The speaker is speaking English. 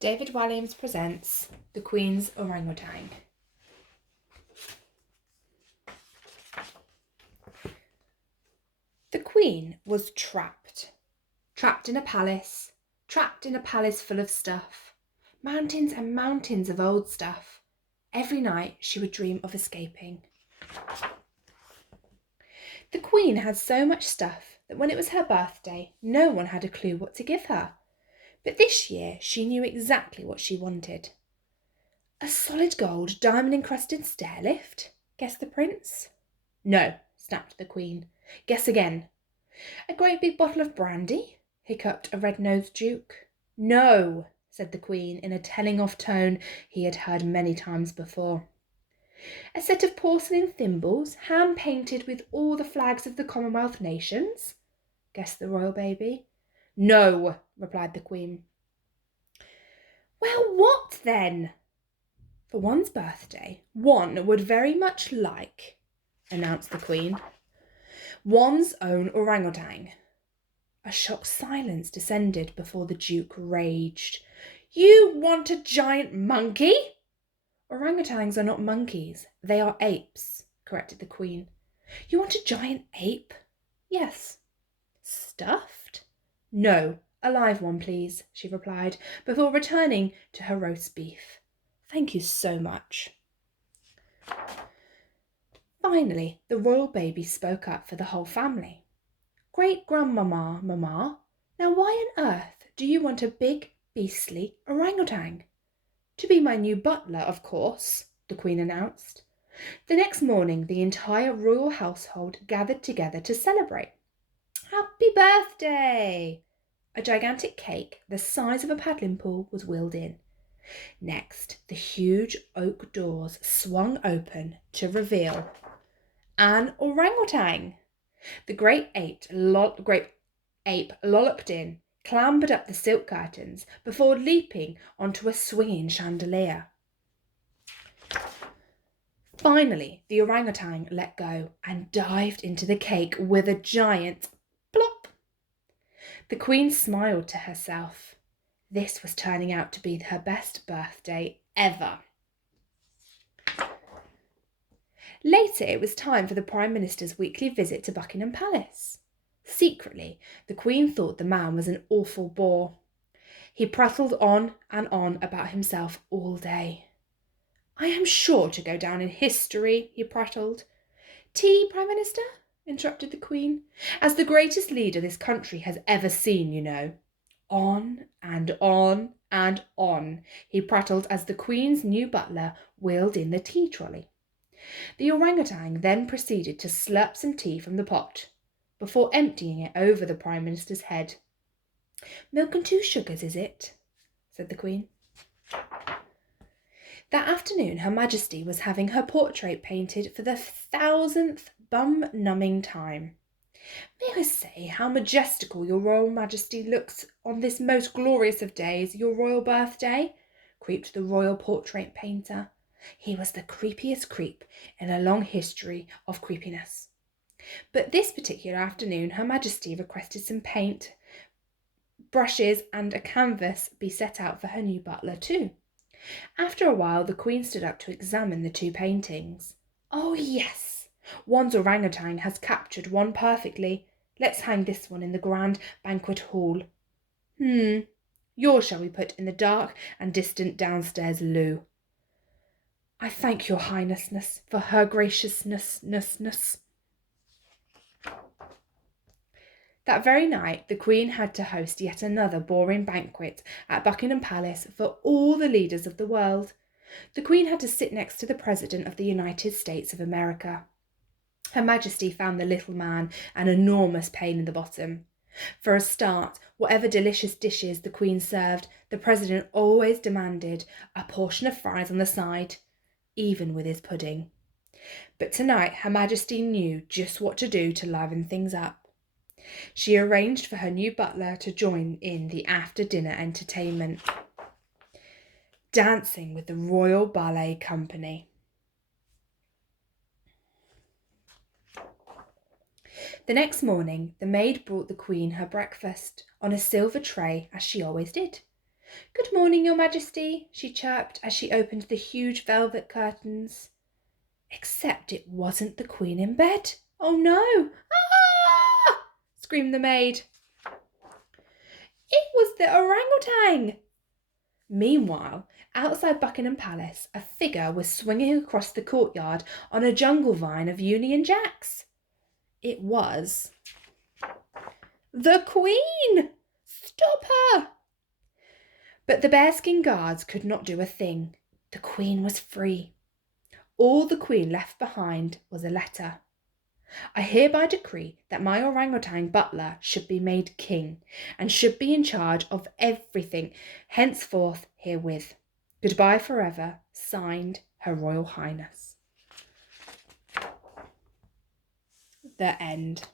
David Walliams presents The Queen's Orang-utan. The Queen was trapped in a palace full of stuff, mountains and mountains of old stuff. Every night she would dream of escaping. The Queen had so much stuff that when it was her birthday, no one had a clue what to give her. But this year she knew exactly what she wanted. A solid gold, diamond-encrusted stair lift, guessed the prince. No, snapped the Queen. Guess again. A great big bottle of brandy, hiccuped a red-nosed duke. No, said the Queen in a telling-off tone he had heard many times before. A set of porcelain thimbles, hand-painted with all the flags of the Commonwealth nations, guessed the royal baby. No, replied the Queen. Well, what then? For one's birthday, one would very much like, announced the Queen, one's own orangutan. A shocked silence descended before the Duke raged. You want a giant monkey? Orangutans are not monkeys, they are apes, corrected the Queen. You want a giant ape? Yes. Stuffed? No, a live one, please, she replied, before returning to her roast beef. Thank you so much. Finally, the royal baby spoke up for the whole family. Great-grandmamma, Mamma, now why on earth do you want a big, beastly orangutan? To be my new butler, of course, the Queen announced. The next morning, the entire royal household gathered together to celebrate. Happy birthday! A gigantic cake the size of a paddling pool was wheeled in. Next, the huge oak doors swung open to reveal an orangutan. The great ape lolloped in, clambered up the silk curtains before leaping onto a swinging chandelier. Finally, the orangutan let go and dived into the cake with a giant plop. The Queen smiled to herself. This was turning out to be her best birthday ever. Later, it was time for the Prime Minister's weekly visit to Buckingham Palace. Secretly, the Queen thought the man was an awful bore. He prattled on and on about himself all day. I am sure to go down in history, he prattled. Tea, Prime Minister? Interrupted the Queen. As the greatest leader this country has ever seen, you know. On and on and on, he prattled as the Queen's new butler wheeled in the tea trolley. The orangutan then proceeded to slurp some tea from the pot, before emptying it over the Prime Minister's head. Milk and 2 sugars, is it? Said the Queen. That afternoon Her Majesty was having her portrait painted for the 1000th bum-numbing time. May I say how majestical your Royal Majesty looks on this most glorious of days, your royal birthday? Creeped the royal portrait painter. He was the creepiest creep in a long history of creepiness. But this particular afternoon Her Majesty requested some paint, brushes and a canvas be set out for her new butler too. After a while the Queen stood up to examine the 2 paintings. Oh yes, one's orangutan has captured one perfectly. Let's hang this one in the grand banquet hall. Yours shall we put in the dark and distant downstairs loo. I thank your highnessness for her graciousness. That very night the Queen had to host yet another boring banquet at Buckingham Palace for all the leaders of the world. The Queen had to sit next to the President of the United States of America. Her Majesty found the little man an enormous pain in the bottom. For a start, whatever delicious dishes the Queen served, the President always demanded a portion of fries on the side, even with his pudding. But tonight Her Majesty knew just what to do to liven things up. She arranged for her new butler to join in the after-dinner entertainment, dancing with the Royal Ballet Company. The next morning, the maid brought the Queen her breakfast on a silver tray, as she always did. Good morning, Your Majesty, she chirped as she opened the huge velvet curtains. Except it wasn't the Queen in bed. Oh no! Ah! Screamed the maid. It was the orangutan! Meanwhile, outside Buckingham Palace, a figure was swinging across the courtyard on a jungle vine of Union Jacks. It was the Queen! Stop her! But the bearskin guards could not do a thing. The Queen was free. All the Queen left behind was a letter. I hereby decree that my orangutan butler should be made king, and should be in charge of everything henceforth herewith. Goodbye forever. Signed, Her Royal Highness. The end.